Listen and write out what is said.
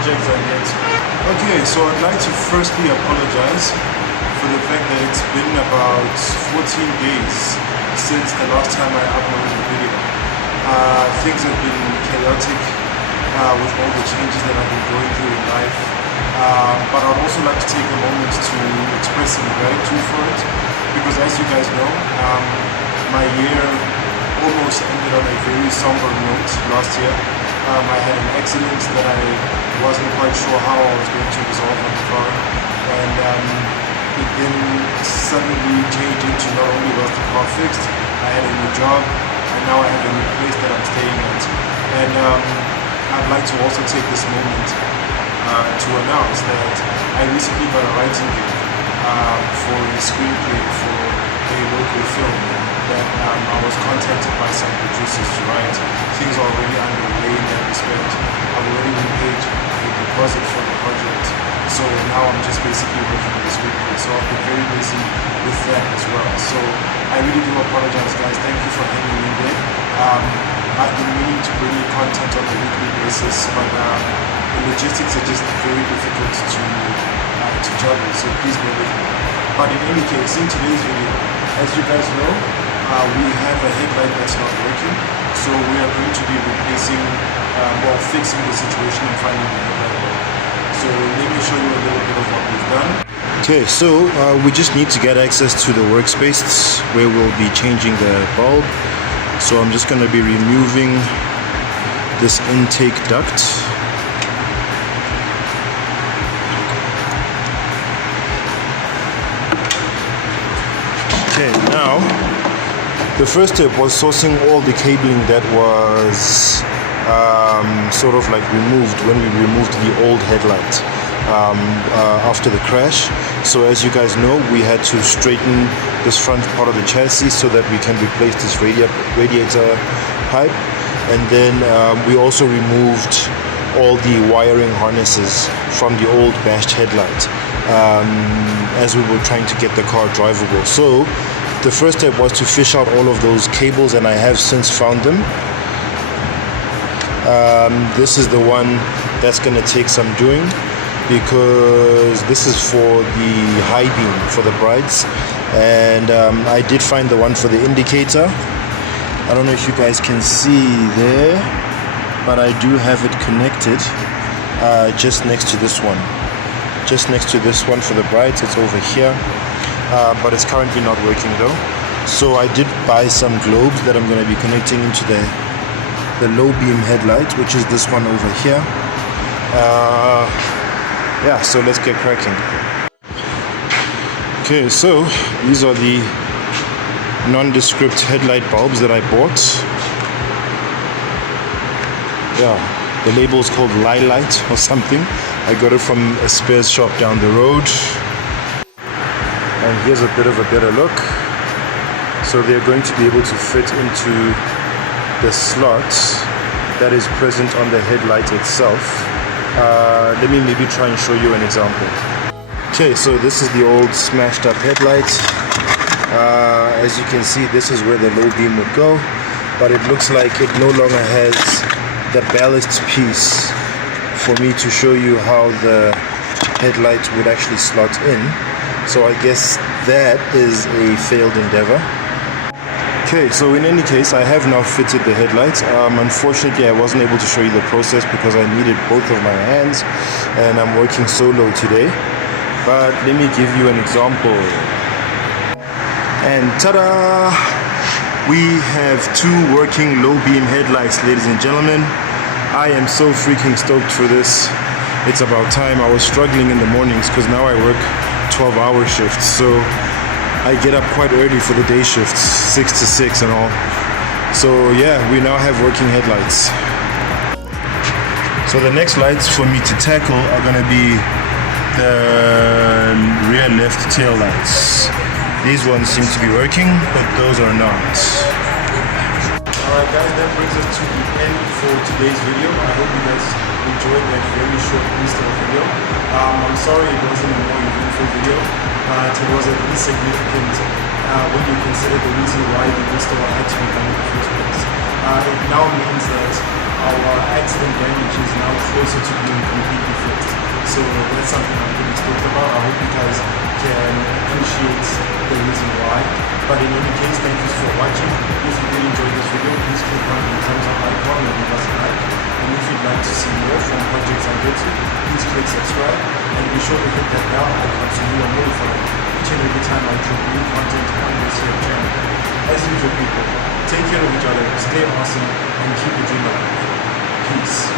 project Zangetsu. Okay, so I'd like to firstly apologize for the fact that it's been about 14 days since the last time I uploaded a video. Things have been chaotic with all the changes that I've been going through in life. But I'd also like to take a moment to express some gratitude for it, because as you guys know, my year almost ended on a very somber note last year. I had an accident that I wasn't quite sure how I was going to resolve on the car, and it then suddenly changed into not only was the car fixed, I had a new job, and now I have a new place that I'm staying at. And I'd like to also take this moment to announce that I recently got a writing gig for a screenplay for a local film that I was contacted by some producers to write. Things are already underway in that respect. I've already been paid a deposit for the project, so now I'm just basically working on the screenplay. So I've been very busy with that as well. So I really do apologize, guys. Thank you for hanging in there. I've been meaning to bring you content on a weekly basis, but the logistics are just very difficult to juggle, so please bear with me. But in any case, in today's video, as you guys know, we have a headlight that's not working, so we are going to be replacing, fixing the situation and finding the headlight. So let me show you a little bit of what we've done. Okay, so we just need to get access to the workspace where we'll be changing the bulb. So I'm just going to be removing this intake duct. Okay, now the first step was sourcing all the cabling that was sort of like removed when we removed the old headlight after the crash. So as you guys know, we had to straighten this front part of the chassis so that we can replace this radiator pipe, and then we also removed all the wiring harnesses from the old bashed headlight as we were trying to get the car drivable. So the first step was to fish out all of those cables, and I have since found them. This is the one that's going to take some doing, because this is for the high beam for the brights, and I did find the one for the indicator. I don't know if you guys can see there, but I do have it connected just next to this one. Just next to this one for the brights, it's over here, but it's currently not working though. So I did buy some globes that I'm going to be connecting into the low beam headlight, which is this one over here. Yeah, so let's get cracking. Okay, so these are the nondescript headlight bulbs that I bought. Yeah, the label is called Light or something. I got it from a spares shop down the road. And here's a bit of a better look. So they're going to be able to fit into the slot that is present on the headlight itself. Let me maybe try and show you an example. Okay, so this is the old smashed up headlight. As you can see, this is where the low beam would go, but it looks like it no longer has the ballast piece for me to show you how the headlight would actually slot in. So I guess that is a failed endeavor. Okay, so in any case, I have now fitted the headlights. Unfortunately, I wasn't able to show you the process because I needed both of my hands, and I'm working solo today. But let me give you an example. And ta-da! We have two working low beam headlights, ladies and gentlemen. I am so freaking stoked for this. It's about time. I was struggling in the mornings because now I work 12-hour shifts. So I get up quite early for the day shifts, 6 to 6 and all. So yeah, we now have working headlights. So the next lights for me to tackle are going to be the rear left tail lights. These ones seem to be working, but those are not. Alright guys, that brings us to the end for today's video. I hope you guys enjoyed that very short Easter video. I'm sorry it wasn't a more eventful video, but it was at least significant when you consider the reason why the Easter had to be done in the first place. it now means that our accident damage is now closer to being completely fixed. So that's something I'm pretty stoked about. I hope you guys can appreciate the reason why. But in any case, thank you for watching. If you did enjoy this video, please click on the thumbs up icon and leave us a like. And if you'd like to see more from Project Zangetsu, please click subscribe and be sure to hit that bell icon so you are notified each and every time I drop new content on this here channel. As usual, people, take care of each other, stay awesome, and keep the dream alive. Peace.